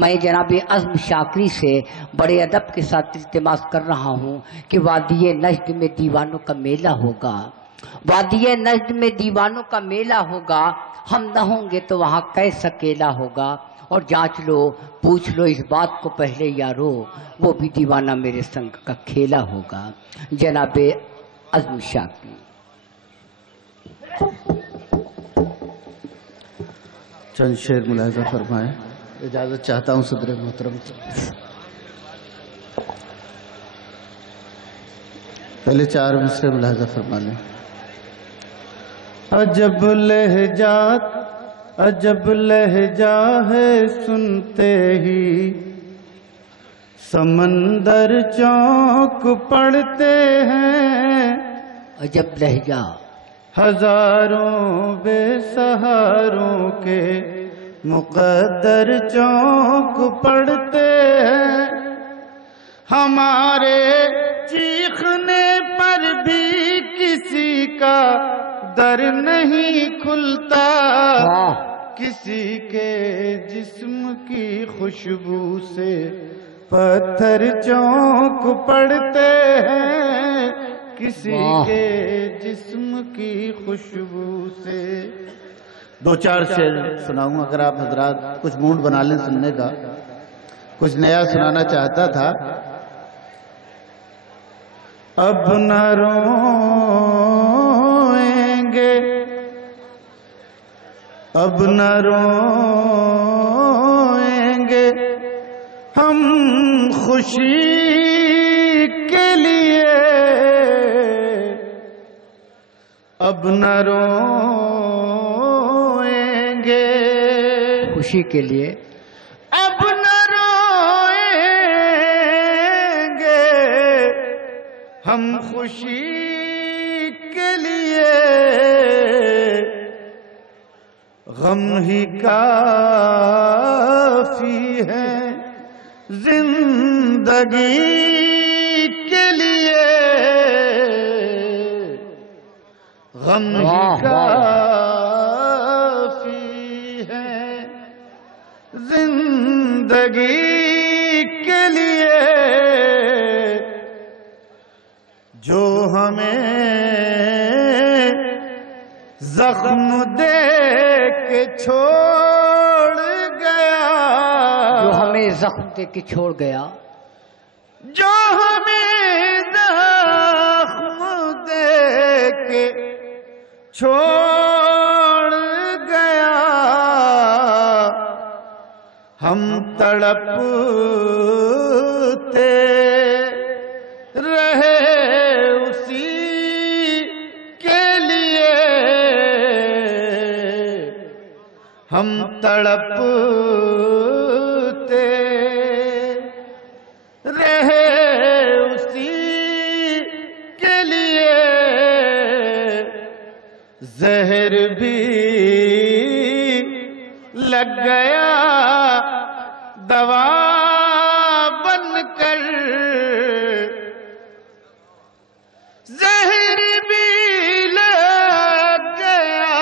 میں جناب عزم شاکری سے بڑے ادب کے ساتھ التماس کر رہا ہوں کہ وادی نجد میں دیوانوں کا میلہ ہوگا، وادی نجد میں دیوانوں کا میلہ ہوگا، ہم نہ ہوں گے تو وہاں کیسا اکیلا ہوگا، اور جانچ لو پوچھ لو اس بات کو پہلے یارو، وہ بھی دیوانہ میرے سنگ کا کھیلا ہوگا۔ جناب عزم شاکری۔ چند شعر ملاحظہ فرمائیں، اجازت چاہتا ہوں صدر محترم سے۔ پہلے 4 مصرے ملاحظہ فرما لیں۔ عجب لہجہ ہے سنتے ہی سمندر چونک پڑتے ہیں، عجب لہجہ ہزاروں بے سہاروں کے مقدر چونک پڑتے ہیں، ہمارے چیخنے پر بھی کسی کا در نہیں کھلتا، کسی کے جسم کی خوشبو سے پتھر چونک پڑتے ہیں، کسی کے جسم کی خوشبو سے۔ 2-4 شعر سناؤں، اگر آپ حضرات کچھ موڈ بنا لیں سننے کا، کچھ نیا سنانا چاہتا تھا۔ اب نہ روئیں گے، اب نہ روئیں گے ہم خوشی کے لیے، اب نہ روئیں گے خوشی کے لیے، اب نہ روئیں گے ہم خوشی کے لیے، غم ہی کافی ہے زندگی کے لیے، غم ہی کافی ہے زندگی کے لیے، جو ہمیں زخم دے کے چھوڑ گیا، جو ہمیں زخم دے کے چھوڑ گیا، جو ہمیں زخم دے کے چھوڑ گیا، ہم تڑپتے رہے اسی کے لیے، ہم تڑپتے رہے اسی کے لیے، زہر بھی لگ گیا دوا بن کر، زہر بھی لگ گیا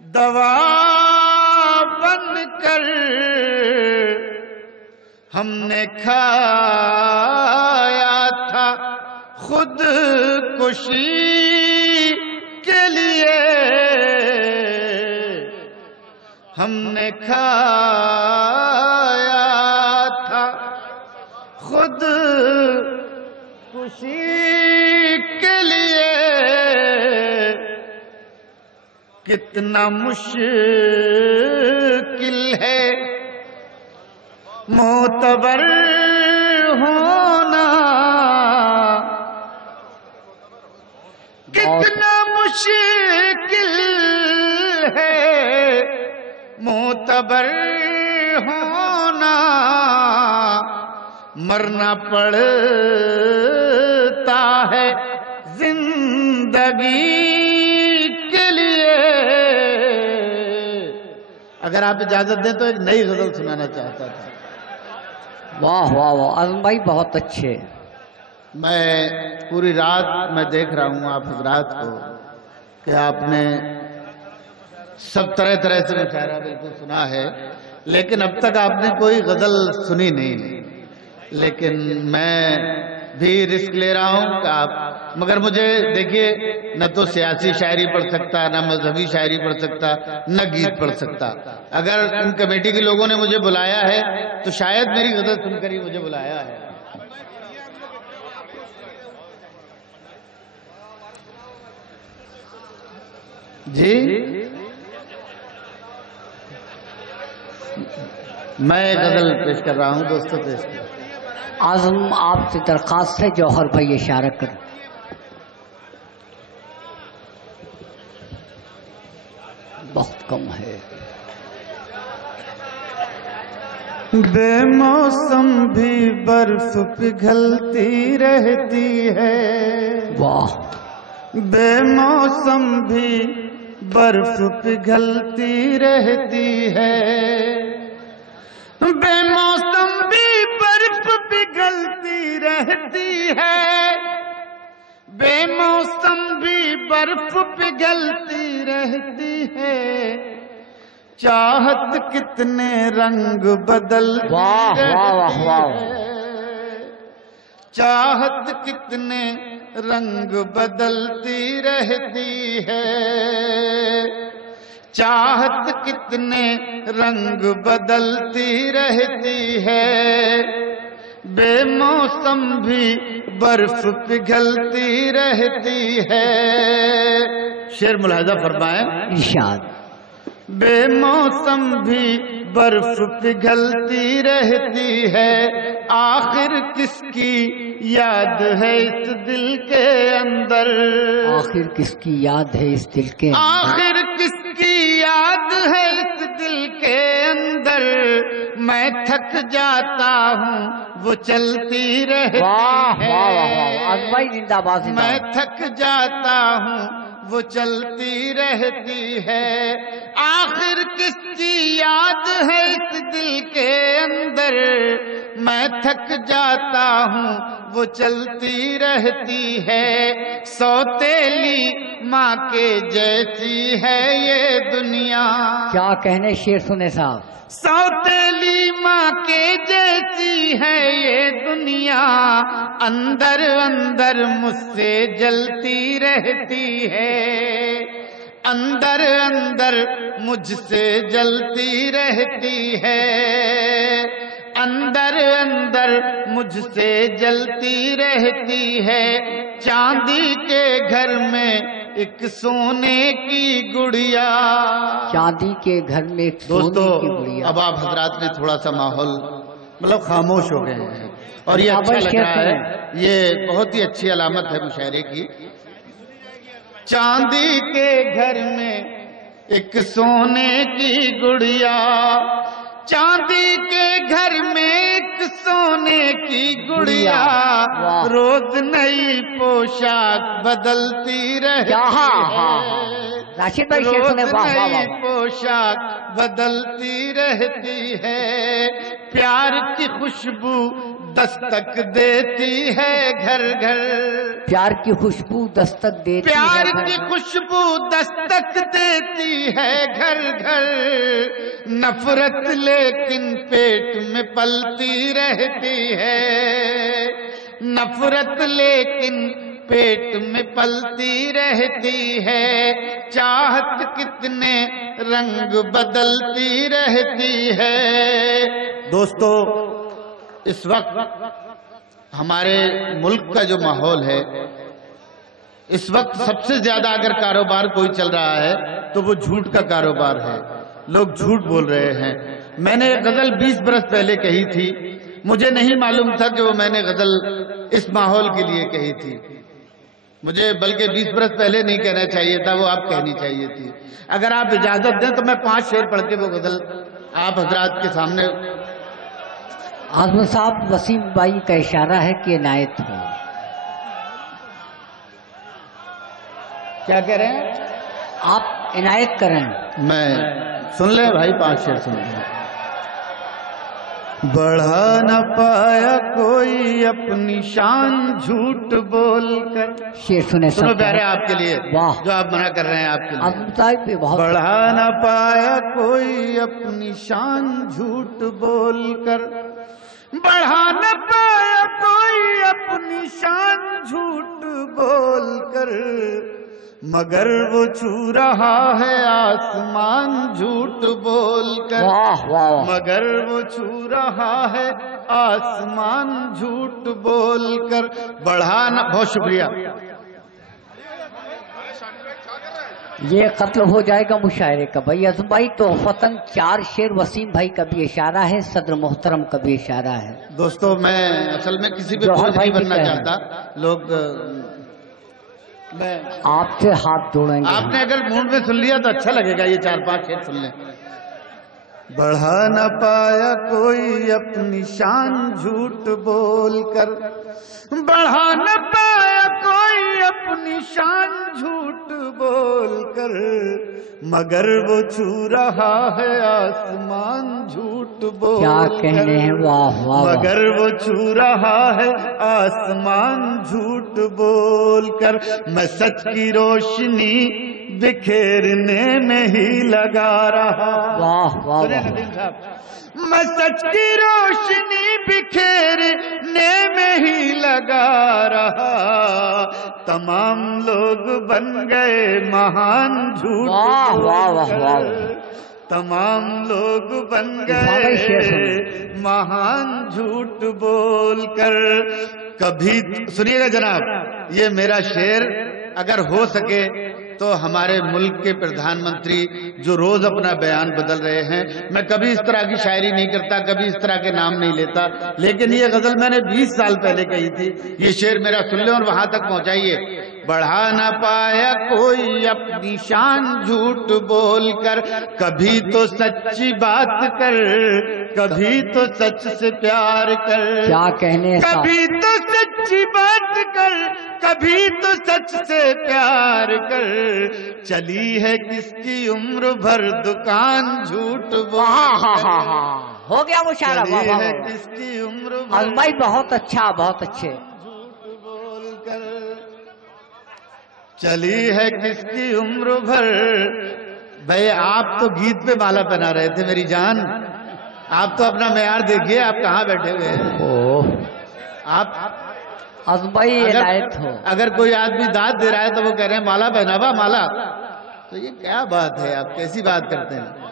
دوا بن کر، ہم نے کھایا تھا خود کشی کے لیے، ہم نے کھایا تھا خود کشی کے لیے، کتنا مشکل ہے معتبر ہونا، کتنا مشکل ہے معتبر ہونا، مرنا پڑتا ہے زندگی کے لیے۔ اگر آپ اجازت دیں تو ایک نئی غزل سنانا چاہتا تھا۔ واہ واہ واہ، عظم بھائی بہت اچھے۔ میں پوری رات میں دیکھ رہا ہوں آپ حضرات کو کہ آپ نے سب طرح طرح سے مشاعرہ بالکل سنا ہے، لیکن اب تک آپ نے کوئی غزل سنی نہیں، لیکن میں بھی رسک لے رہا ہوں کہ آپ، مگر مجھے دیکھیے نہ تو سیاسی شاعری پڑھ سکتا، نہ مذہبی شاعری پڑھ سکتا، نہ گیت پڑھ سکتا۔ اگر ان کمیٹی کے لوگوں نے مجھے بلایا ہے تو شاید میری غزل سن کر ہی مجھے بلایا ہے۔ جی میں غزل پیش کر رہا ہوں دوستو، پیش کر۔ اعظم آپ سے درخواست ہے جوہر بھائی اشارہ کر۔ بہت کم ہے۔ بے موسم بھی برف پگھلتی رہتی ہے، واہ، بے موسم بھی برف پگھلتی رہتی ہے، بے موسم بھی برف پگھلتی رہتی ہے، بے موسم بھی برف پگھلتی رہتی ہے، چاہت کتنے رنگ بدلتی رہتی ہے، چاہت کتنے رنگ بدلتی رہتی ہے، چاہت کتنے رنگ بدلتی رہتی ہے، بے موسم بھی برف پگھلتی رہتی ہے۔ شعر ملاحظہ فرمائیں، ارشاد۔ بے موسم بھی برف پگھلتی رہتی ہے، آخر کس کی یاد ہے اس دل کے اندر، آخر کس کی یاد ہے اس دل کے اندر، آخر کس کی یاد ہے اس دل کے اندر، میں تھک جاتا ہوں وہ چلتی رہتی واہ ہے، واہ واہ، اعظم بھائی زندہ باد زندہ میں باد۔ تھک جاتا ہوں وہ چلتی رہتی ہے، آخر کس کی یاد ہے اس دل کے اندر، میں تھک جاتا ہوں وہ چلتی رہتی ہے، سوتیلی ماں کے جیسی ہے یہ دنیا، کیا کہنے شعر سنے صاحب، سوتیلی ماں کے جیسی ہے یہ دنیا، اندر اندر مجھ سے جلتی رہتی ہے، اندر اندر مجھ سے جلتی رہتی ہے، اندر اندر مجھ سے جلتی رہتی ہے، چاندی کے گھر میں ایک سونے کی گڑیا۔ چاندی کے گھر میں ایک دوستو سونے کی گڑیا۔ اب آپ حضرات نے تھوڑا سا ماحول مطلب خاموش ہو گئے ہیں اور یہ اچھا لگ رہا ہے، یہ بہت ہی اچھی علامت ہے مشاعرے کی۔ چاندی کے گھر میں ایک سونے کی گڑیا، چاندی کے گھر میں ایک سونے کی گڑیا، روز نئی پوشاک بدلتی رہتی ہے، راشد بھائی شعر سنے، واہ واہ نئی واہ۔ پوشاک بدلتی رہتی ہے، پیار کی خوشبو دستک دیتی ہے گھر گھر، پیار کی خوشبو دستک دیتی ہے، پیار کی خوشبو دستک دیتی ہے گھر گھر، نفرت لیکن پیٹ میں پلتی رہتی ہے، نفرت لیکن پیٹ میں پلتی رہتی ہے، چاہت کتنے رنگ بدلتی رہتی ہے۔ دوستو اس وقت ہمارے ملک کا جو ماحول ہے، اس وقت سب سے زیادہ اگر کاروبار کوئی چل رہا ہے تو وہ جھوٹ کا کاروبار ہے، لوگ جھوٹ بول رہے ہیں۔ میں نے ایک غزل 20 برس پہلے کہی تھی، مجھے نہیں معلوم تھا کہ وہ میں نے غزل اس ماحول کے لیے کہی تھی، مجھے بلکہ 20 برس پہلے نہیں کہنا چاہیے تھا، وہ آپ کہنی چاہیے تھی۔ اگر آپ اجازت دیں تو میں 5 شعر پڑھ کے وہ غزل آپ حضرات کے سامنے۔ اعظم صاحب وسیم بھائی کا اشارہ ہے کہ عنایت ہو۔ کیا کہہ رہے ہیں؟ آپ عنایت کریں۔ میں سن لیں بھائی، 5 شعر سن لیں۔ بڑھا نہ پایا کوئی اپنی شان جھوٹ بول کر. شیر سنے سنو پیارے آپ کے لیے واہ جو آپ منع کر رہے ہیں آپ کے لیے. اب بھی بہت بڑھا نہ پایا کوئی اپنی شان جھوٹ بول کر. بڑھا نہ پایا کوئی اپنی شان جھوٹ بول کر. مگر وہ چھو رہا ہے آسمان جھوٹ بول کر. واہ واہ مگر وہ چھو رہا ہے آسمان جھوٹ بول کر. بڑھانا. بہت شکریہ. یہ قتل ہو جائے گا مشاعرے کا. بھائی اعظم بھائی تو فتن 4 شعر وسیم بھائی کا بھی اشارہ ہے, صدر محترم کا بھی اشارہ ہے. دوستو میں اصل میں کسی پہ بوجھ نہیں بننا چاہتا. لوگ میں آپ سے ہاتھ جوڑیں گے. آپ نے اگر موڈ میں سن لیا تو اچھا لگے گا. یہ 4-5 شعر سن لیں. بڑھا نہ پایا کوئی اپنی شان جھوٹ بول کر. بڑھا نہ پایا کوئی اپنی شان جھوٹ بول کر. مگر وہ چھو رہا ہے آسمان جھوٹ بول کر. کیا کہنے ہیں. واہ واہ مگر وہ چھو رہا ہے آسمان جھوٹ بول کر. میں سچ کی روشنی بکھیرنے میں ہی لگا رہا. واہ واہ ندیم صاحب. میں سچ کی روشنی بکھیرنے میں ہی لگا رہا. تمام لوگ بن گئے مہان جھوٹ بول کر. تمام لوگ بن گئے مہان جھوٹ بول کر. کبھی سنیے گا جناب, یہ میرا شعر اگر ہو سکے تو ہمارے ملک کے پردھان منتری جو روز اپنا بیان بدل رہے ہیں, میں کبھی اس طرح کی شاعری نہیں کرتا, کبھی اس طرح کے نام نہیں لیتا, لیکن یہ غزل میں نے 20 سال پہلے کہی تھی. یہ شعر میرا سن لیں اور وہاں تک پہنچائیے. بڑھا نہ پایا کوئی اپنی شان جھوٹ بول کر. کبھی تو سچی بات کر, کبھی تو سچ سے پیار کر. کیا کہنے. کبھی تو سچی بات کر, کبھی تو سچ سے پیار کر. چلی ہے کس کی عمر بھر دکان جھوٹ بول کر. ہو گیا مشاعرہ. چلی ہے کس کی عمر اعظم بھائی بہت اچھا, بہت اچھے. جھوٹ بول کر. چلی ہے کس کی عمر بھر. بھائی آپ تو گیت پہ مالا پہنا رہے تھے میری جان. آپ تو اپنا معیار دیکھیے, آپ کہاں بیٹھے ہوئے ہیں. آپ اعظم بھائی عنایت ہو. اگر کوئی آدمی داد دے رہا ہے تو وہ کہہ رہے ہیں مالا پہناوا مالا. تو یہ کیا بات ہے, آپ کیسی بات کرتے ہیں.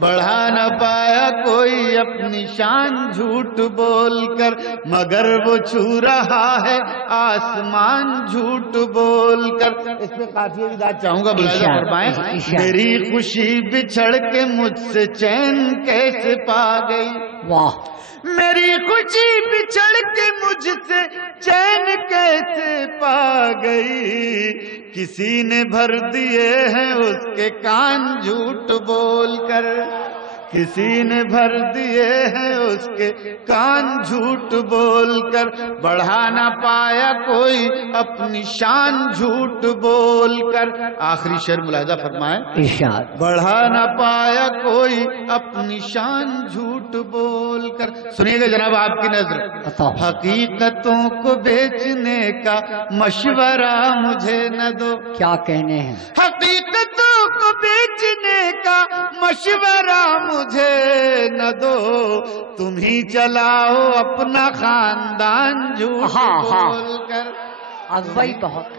بڑھا نہ پایا کوئی اپنی شان جھوٹ بول کر. مگر وہ چھو رہا ہے آسمان جھوٹ بول کر. اس پہ قافیہ بھی داد چاہوں گا, ملاحظہ فرمائیں. میری خوشی بچھڑ کے مجھ سے چین کیسے پا گئی. واہ. میری خوشی بچھڑ کے مجھ سے چین کیسے پا گئی. کسی نے بھر دیے ہیں اس کے کان جھوٹ بول کر. کسی نے بھر دیے ہیں اس کے کان جھوٹ بول کر. بڑھا نہ پایا کوئی اپنی شان جھوٹ بول کر. آخری شعر ملاحظہ فرمائیں. ارشاد. بڑھا نہ پایا کوئی اپنی شان جھوٹ بول کر. سنیے گا جناب آپ کی نظر. حقیقتوں کو بیچنے کا مشورہ مجھے نہ دو. کیا کہنے ہیں. حقیقتوں کو بیچنے کا مشورہ مجھے نہ دو. تم ہی چلاؤ اپنا خاندان جھوٹ بول کر. اعظم بھائی بہت